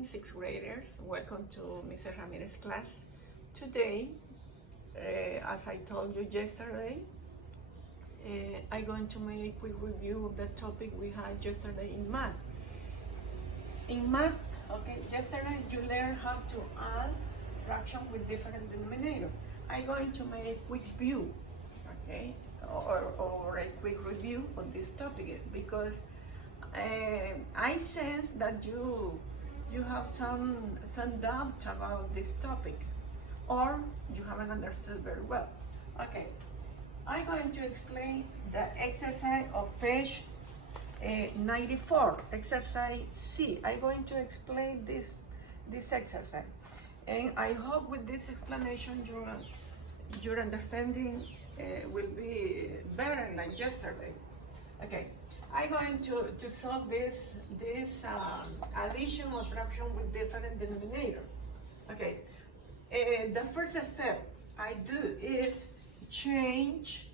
morning, sixth graders. Welcome to Mrs. Ramirez class. Today, as I told you yesterday, I'm going to make a quick review of the topic we had yesterday in math. In math, yesterday you learned how to add fractions with different denominators. I'm going to make a quick view, or a quick review on this topic because I sense that you have some doubt about this topic, or you haven't understood very well. Okay, I'm going to explain the exercise of page 94, exercise C. I'm going to explain this exercise, and I hope with this explanation your understanding will be better than yesterday. Okay. I'm going to solve this addition of fraction with different denominator. Okay, the first step I do is change,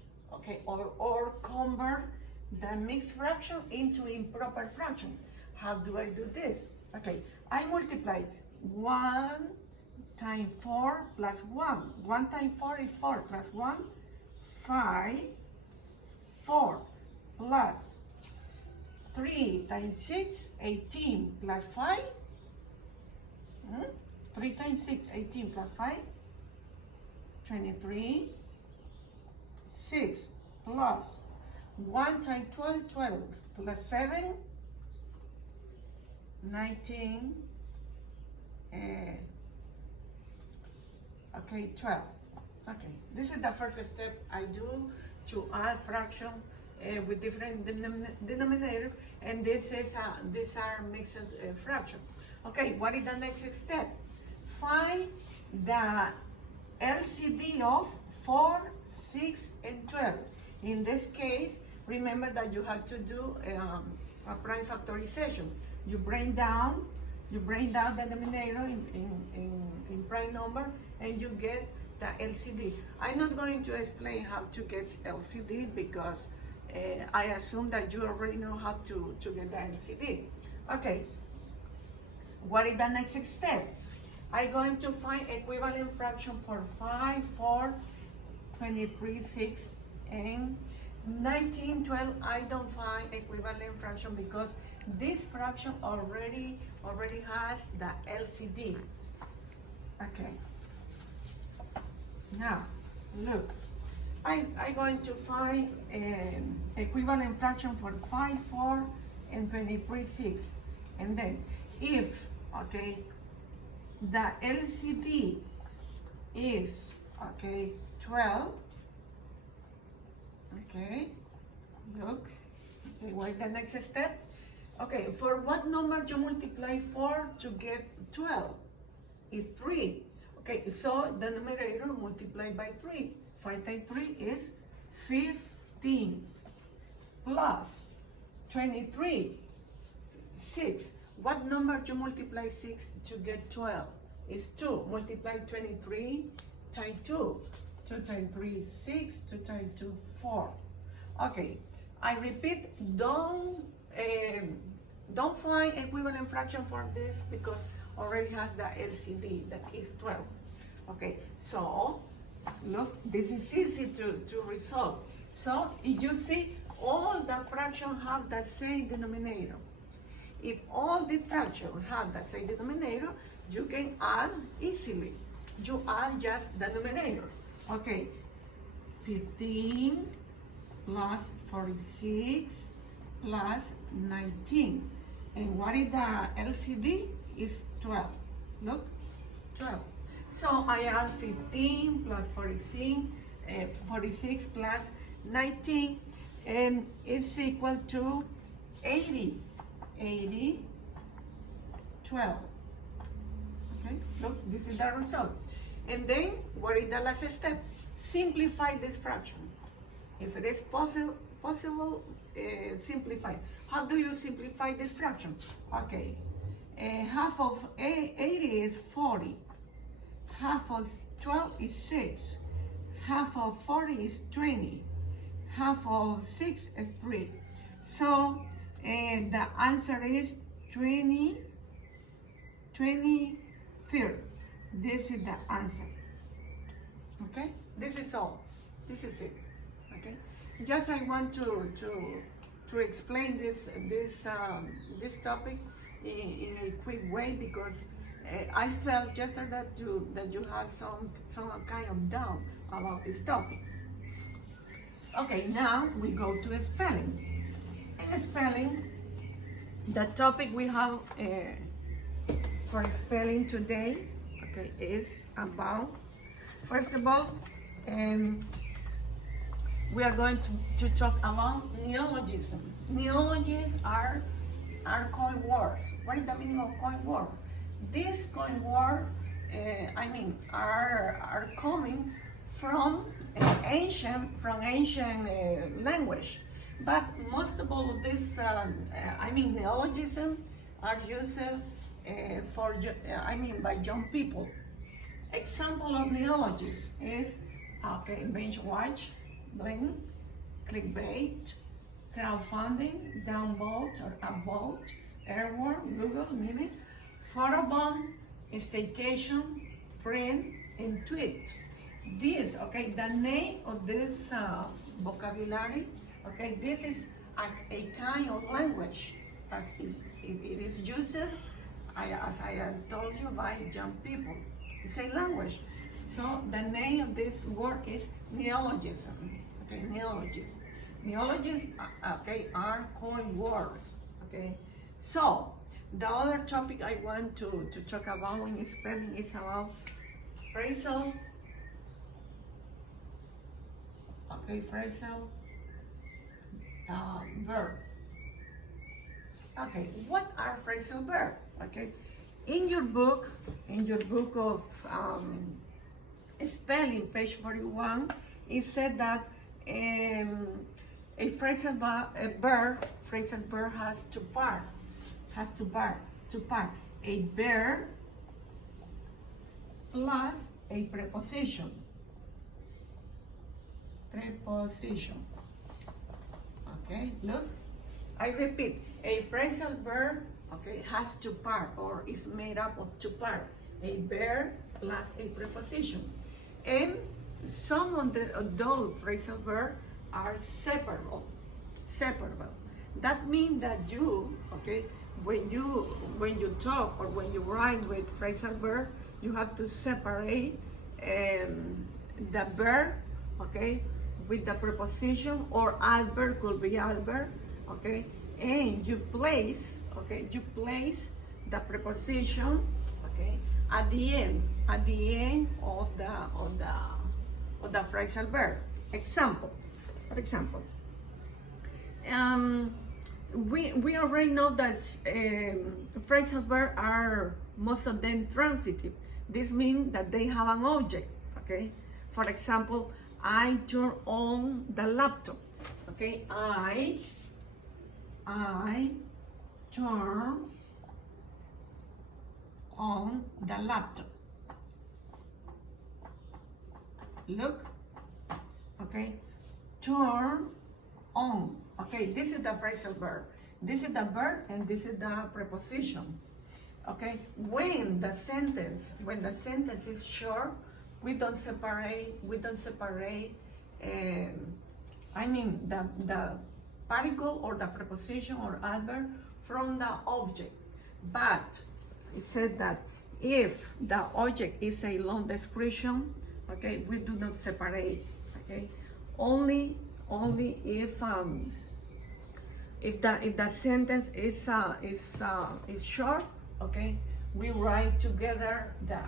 or convert the mixed fraction into improper fraction. How do I do this? Okay, I multiply 1 times 4 plus 1. 1 times 4 is 4 plus 1, 5, 4 plus 3 times 6, 18 plus 5. 3 times 6, 18 plus 5, 23. 6 plus 1 times 12, 12 plus 7, 19. 12. Okay, this is the first step I do to add fraction with different denominators, and these are mixed fraction. Okay, what is the next step? Find the LCD of 4, 6, and 12. In this case, remember that you have to do a prime factorization. You bring down the denominator in prime number, and you get the LCD. I'm not going to explain how to get LCD because I assume that you already know how to get the LCD. Okay, what is the next step? I'm going to find equivalent fraction for 5, 4, 23, 6, and 19, 12. I don't find equivalent fraction because this fraction already has the LCD. Okay, now look, I'm going to find equivalent fraction for 5, 4, and 23, 6. And then if, the LCD is, 12, look, what is the next step? Okay, for what number you multiply 4 to get 12? It's 3. Okay, so the numerator multiplied by 3. 5 times 3 is 15 plus 23, 6. What number you multiply 6 to get 12? It's 2. Multiply 23 times 2. 2 times 3 is 6. 2 times 2, 4. Okay, I repeat, don't find equivalent fraction for this because already has the LCD, that is 12. Okay, so look, this is easy to resolve. So if you see, all the fractions have the same denominator. If all the fractions have the same denominator, you can add easily. You add just the numerator. Okay, 15 plus 46 plus 19. And what is the LCD? Is 12. Look, 12. So I add 15 plus 46 plus 19, and it's equal to 80. 80, 12. Okay, look, this is the result. And then, what is the last step? Simplify this fraction. If it is possible, simplify. How do you simplify this fraction? Okay, half of 80 is 40. Half of 12 is 6. Half of 40 is 20. Half of 6 is 3. So the answer is 20 23rd. This is the answer. Okay, this is all. This is it. Okay, just I want to explain this topic in a quick way because I felt yesterday that you had some kind of doubt about this topic. Okay, now we go to spelling. In spelling, the topic we have for spelling today, okay, is about, first of all, we are going to talk about neologism. Neologisms are coin words. What is the meaning of coin word? These coin words, are coming from ancient language. But most of all of this, neologism are used by young people. Example of neologism is bench watch, bling, clickbait, crowdfunding, downvote or upvote, airborne, Google, mimic, photobomb, staycation, print, and tweet. This, the name of this vocabulary, this is a kind of language, but it is used, as I have told you, by young people. It's a language. So the name of this word is neologism. Neologism. Neologisms, are coin words. So the other topic I want to talk about when spelling is about phrasal. Phrasal verb. What are phrasal verbs? In your book of spelling, page 41, it said that a phrasal verb has two parts. A verb plus a preposition. Look, I repeat, a phrasal verb has two parts, or is made up of two parts, a verb plus a preposition. And some of those phrasal verbs are separable. That means that you, when you talk or when you write with phrasal verb, you have to separate the verb, with the preposition, or adverb could be adverb, and you place the preposition, at the end of the phrasal verb. For example, we already know that phrasal verbs are most of them transitive. This means that they have an object. For example, I turn on the laptop. I turn on the laptop. Look, turn on. This is the phrasal verb. This is the verb and this is the preposition. When the sentence is short, we don't separate the particle or the preposition or adverb from the object. But it said that if the object is a long description, we do not separate. Only if the sentence is short, we write together the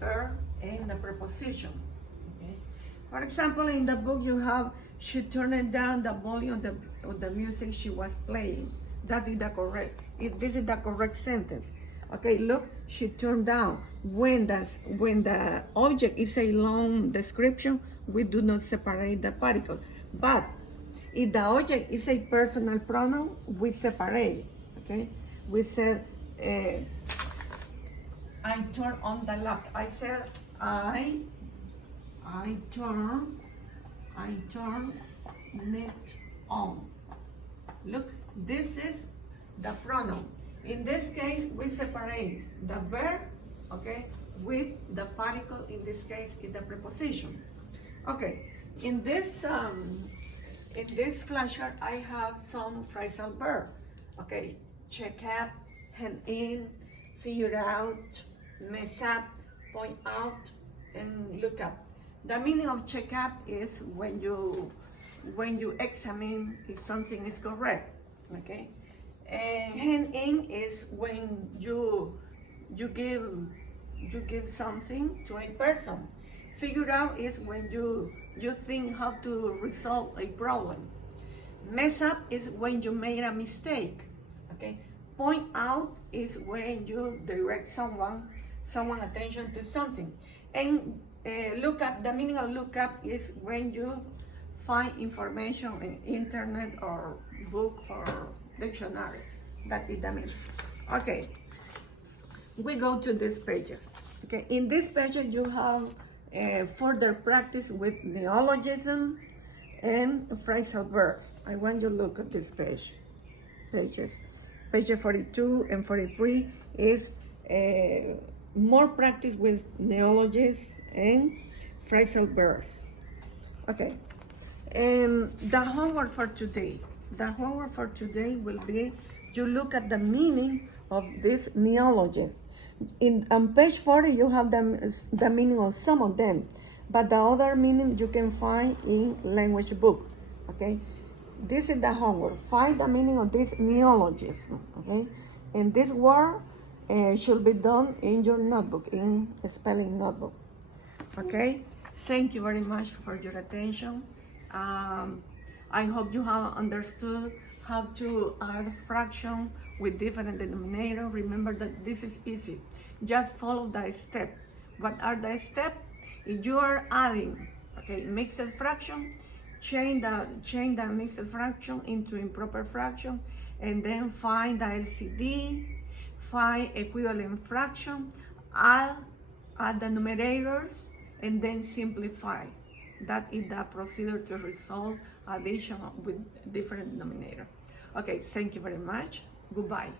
verb and the preposition. For example, in the book you have, she turned down the volume of the music she was playing. That is the correct. This is the correct sentence. Look, she turned down. When the object is a long description, we do not separate the particle. But if the object is a personal pronoun, we separate. We said, I turn on the laptop. I said I turn it on. Look, this is the pronoun. In this case, we separate the verb, okay, with the particle. In this case, is the preposition. Okay, in this flashcard, I have some phrasal verb. Okay, check out, hand in, figure out, mess up, point out, and look up. The meaning of check up is when you examine if something is correct. Okay, and hand in is when you give something to a person. Figure out is when you think how to resolve a problem. Mess up is when you made a mistake. Okay. Point out is when you direct someone attention to something. And look up, the meaning of look up is when you find information in internet or book or dictionary. That is the meaning. Okay. We go to these pages. Okay. In this page you have further practice with neologism and phrasal verbs. I want you to look at this pages. Page 42 and 43 is more practice with neologisms and phrasal verbs. Okay, and the homework for today will be you look at the meaning of this neologism. On page 40 you have the meaning of some of them, but the other meaning you can find in language book. Okay, this is the homework. Find the meaning of this neologism. Okay, and this word should be done in your notebook, in a spelling notebook. Okay, thank you very much for your attention. I hope you have understood how to add fraction with different denominator. Remember that this is easy. Just follow the step. What are the steps? If you are adding, okay, mixed fraction, change the mixed fraction into improper fraction, and then find the LCD, find equivalent fraction, add the numerators, and then simplify. That is the procedure to resolve addition with different denominator. Okay, thank you very much. Goodbye.